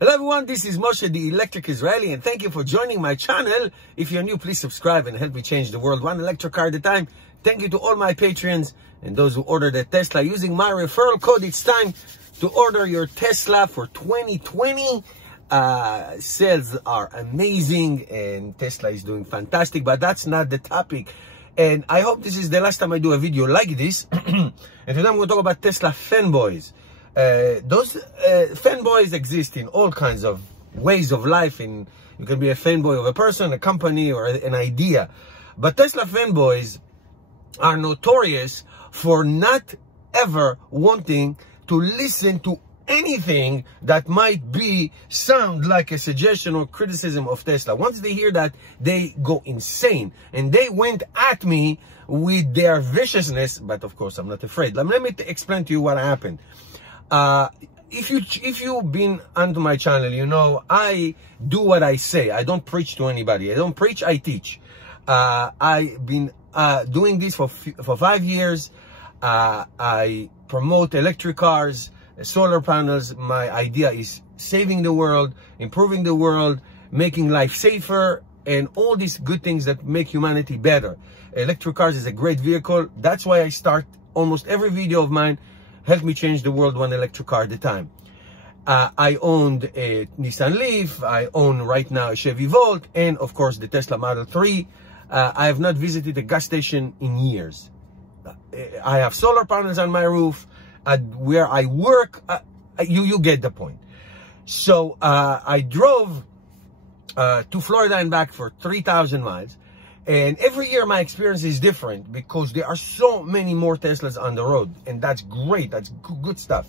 Hello everyone, this is Moshe, the Electric Israeli, and thank you for joining my channel. If you're new, please subscribe and help me change the world one electric car at a time. Thank you to all my Patreons and those who ordered a Tesla using my referral code. It's time to order your Tesla for 2020. Sales are amazing and Tesla is doing fantastic, but that's not the topic. And I hope this is the last time I do a video like this. And today I'm going to talk about Tesla fanboys. Those fanboys exist in all kinds of ways of life, and you can be a fanboy of a person, a company, or an idea. But Tesla fanboys are notorious for not ever wanting to listen to anything that might sound like a suggestion or criticism of Tesla. Once they hear that, they go insane, and they went at me with their viciousness. But of course, I'm not afraid. Let me explain to you what happened. If you've been onto my channel, you know I do what I say. I don't preach to anybody. I don't preach, I teach. I've been doing this for 5 years. I promote electric cars, solar panels. My idea is saving the world, improving the world, making life safer, and all these good things that make humanity better. Electric cars is a great vehicle. That's why I start almost every video of mine. Help me change the world one electric car at a time. I owned a Nissan Leaf. I own right now a Chevy Volt, and of course the Tesla Model 3. I have not visited a gas station in years. I have solar panels on my roof. Where I work, you get the point. So I drove to Florida and back for 3,000 miles. And every year my experience is different because there are so many more Teslas on the road. And that's great. That's good stuff.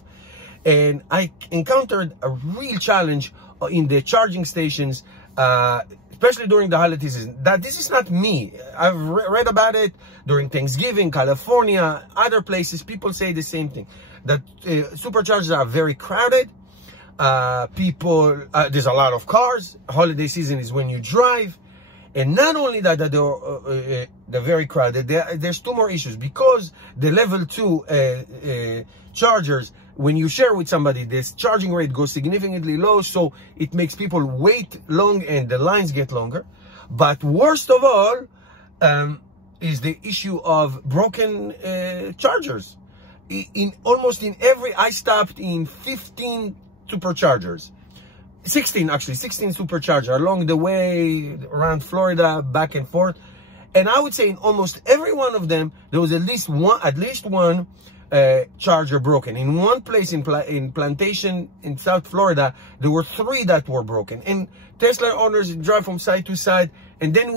And I encountered a real challenge in the charging stations, especially during the holiday season. That this is not me. I've read about it during Thanksgiving, California, other places. People say the same thing. That superchargers are very crowded. There's a lot of cars. Holiday season is when you drive. And not only that, they're very crowded. There's two more issues. Because the level 2 chargers, when you share with somebody, this charging rate goes significantly low, so it makes people wait long and the lines get longer. But worst of all is the issue of broken chargers. I stopped in 15 superchargers. 16 superchargers along the way around Florida, back and forth. And I would say in almost every one of them, there was at least one charger broken. In one place in Plantation in South Florida, there were 3 that were broken. And Tesla owners drive from side to side. And then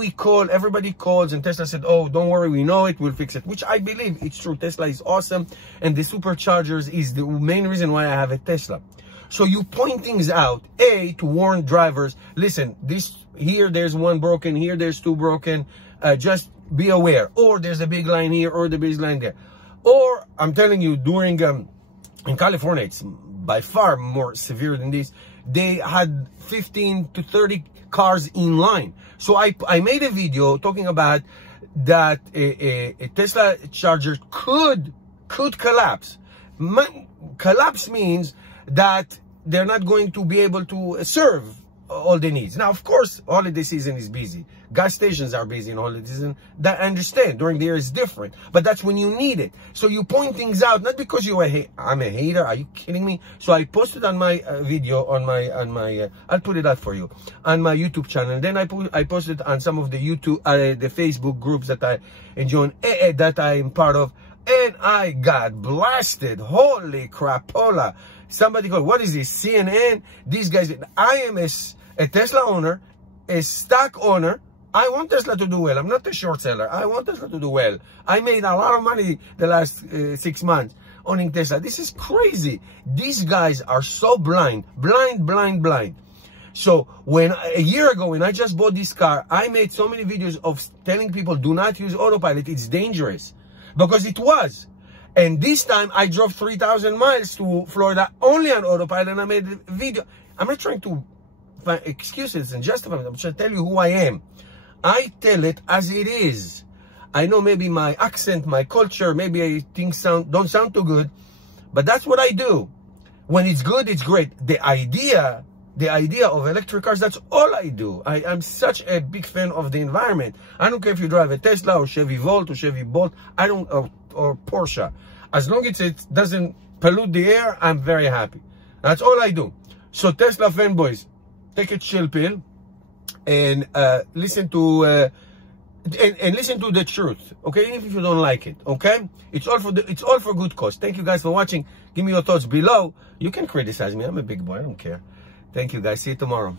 everybody calls, and Tesla said, oh, don't worry, we know it, we'll fix it. Which I believe it's true. Tesla is awesome. And the superchargers is the main reason why I have a Tesla. So you point things out, to warn drivers, listen, there's one broken, here there's 2 broken, just be aware. Or there's a big line here, or the big line there. Or, I'm telling you, in California, it's by far more severe than this. They had 15 to 30 cars in line. So I made a video talking about that a Tesla charger could collapse. Collapse means that they're not going to be able to serve all the needs. Now, of course, holiday season is busy. Gas stations are busy in holiday season. That I understand. During the year is different. But that's when you need it. So you point things out, not because I'm a hater. Are you kidding me? So I posted on my video, I'll put it out for you, on my YouTube channel. Then I posted on some of the the Facebook groups that I enjoy, that I am part of. And I got blasted. Holy crapola. Somebody called, what is this, CNN? These guys, I am a Tesla owner, a stock owner. I want Tesla to do well. I'm not a short seller. I want Tesla to do well. I made a lot of money the last 6 months owning Tesla. This is crazy. These guys are so blind. So a year ago, when I just bought this car, I made so many videos of telling people, do not use autopilot. It's dangerous. Because it was. And this time I drove 3,000 miles to Florida only on autopilot, and I made a video. I'm not trying to find excuses and justify it. I'm trying to tell you who I am. I tell it as it is. I know maybe my accent, my culture, maybe things don't sound too good, but that's what I do. When it's good, it's great. The idea the idea of electric cars. That's all I do. I'm such a big fan of the environment. I don't care if you drive a Tesla or Chevy Volt or Chevy Bolt, or Porsche. As long as it doesn't pollute the air, I'm very happy. That's all I do. So Tesla fanboys, take a chill pill and listen to listen to the truth, okay? Even if you don't like it, okay? It's all for good cause. Thank you guys for watching. Give me your thoughts below. You can criticize me. I'm a big boy. I don't care. Thank you guys. See you tomorrow.